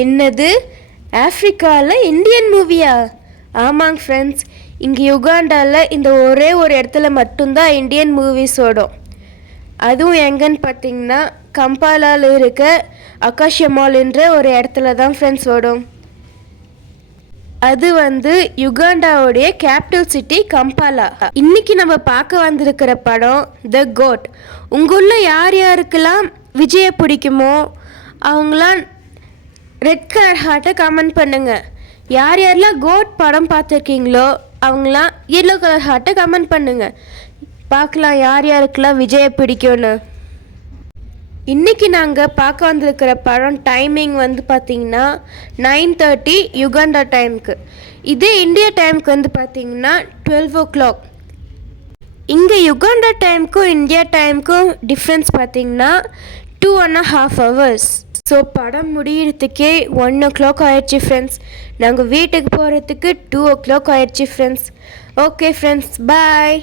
என்னது? ஆஃப்ரிக்காவில் இந்தியன் மூவியா? ஆமாங்க ஃப்ரெண்ட்ஸ் இங்கே யுகாண்டாவில் இந்த ஒரே ஒரு இடத்துல மட்டும்தான் இந்தியன் மூவிஸ் ஓடும். அதுவும் எங்கன்னு பார்த்தீங்கன்னா கம்பாலாவில் இருக்க அகாஷியா என்ற ஒரு இடத்துல தான் ஃப்ரெண்ட்ஸ் ஓடும். அது வந்து யுகாண்டாவுடைய கேபிட்டல் சிட்டி கம்பாலா. இன்னைக்கு நம்ம பார்க்க வந்திருக்கிற படம் த கோட் உங்களில் யார் யாருக்கெல்லாம் விஜயை பிடிக்குமோ அவங்களாம் ரெட் கலர் ஹார்ட்டை கமெண்ட் பண்ணுங்க. யார் யாரெல்லாம் கோட் படம் பார்த்துருக்கீங்களோ அவங்களாம் எல்லோ கலர் ஹார்ட்டை கமெண்ட் பண்ணுங்க. பார்க்கலாம் யார் யாருக்கெல்லாம் விஜயை பிடிக்கும்னு. இன்றைக்கி நாங்கள் பார்க்க வந்திருக்கிற படம் டைமிங் வந்து பார்த்தீங்கன்னா நைன் தேர்ட்டி யுகாண்டா டைமுக்கு இதே இந்தியா டைமுக்கு வந்து பார்த்தீங்கன்னா டுவெல் ஓ கிளாக் இங்கே யுகாண்டா டைமுக்கும் இந்தியா டைமுக்கும் டிஃப்ரென்ஸ் பார்த்தீங்கன்னா two and half hours so படம் முடியறதுக்கே ஒன் ஓ கிளாக் ஆயிடுச்சு ஃப்ரெண்ட்ஸ் நாங்கள் வீட்டுக்கு போகிறதுக்கு டூ ஓ கிளாக் ஆயிடுச்சு ஃப்ரெண்ட்ஸ் ஓகே ஃப்ரெண்ட்ஸ் பாய்